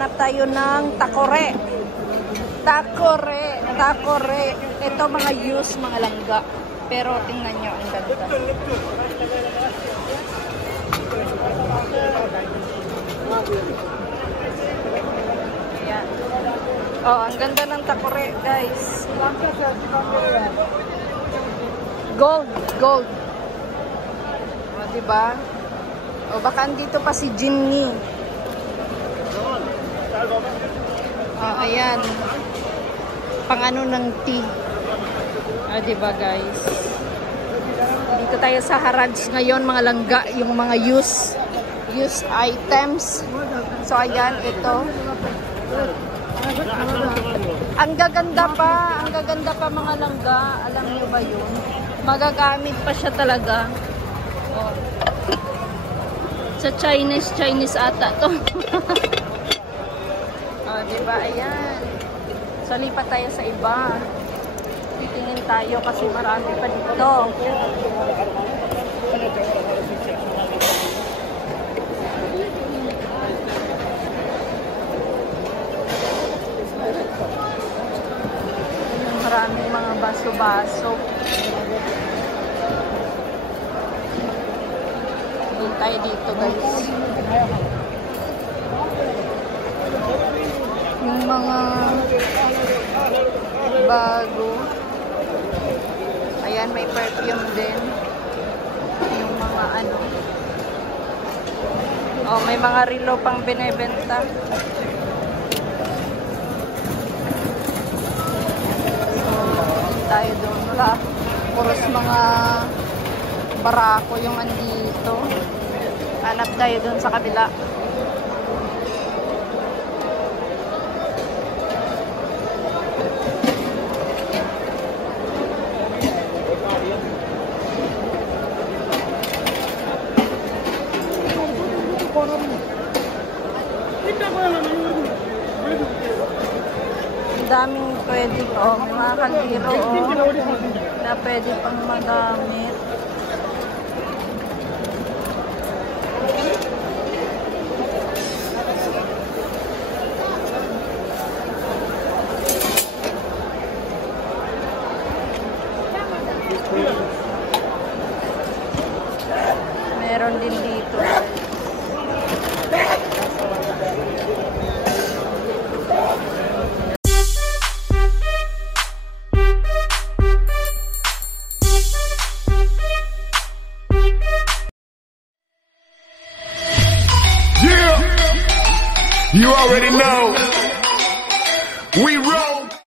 hanap tayo ng takore. Takore. Ito mga use, mga langga. Pero tingnan nyo, ang ganda. Ayan. Oh, ang ganda ng takore, guys. Gold. O, diba? O, baka andito pa si Jimmy. O, ayan. Pang ano ng tea. O, diba, guys? Dito tayo sa Haraj ngayon, mga langga, yung mga use items. So, ayan, ito. Ang gaganda pa mga langga. Alam niyo ba yun? Magagamit pa siya talaga. Oh. Sa Chinese ata to. Oh, diba? Ayan. So, lipat tayo sa iba. Titingin tayo kasi marami pa dito. Maraming mga baso-baso. Doon tayo dito, guys. Yung mga bago. Ayan, may perfume din. Yung mga ano. Oh, may mga relo pang binebenta. Tayo doon. Wala. Puros mga barako yung andito. Hanap tayo doon sa kabila. Daming pwede may mga kaldero na pwede pang magamit. Meron din dito. You already know. We roll.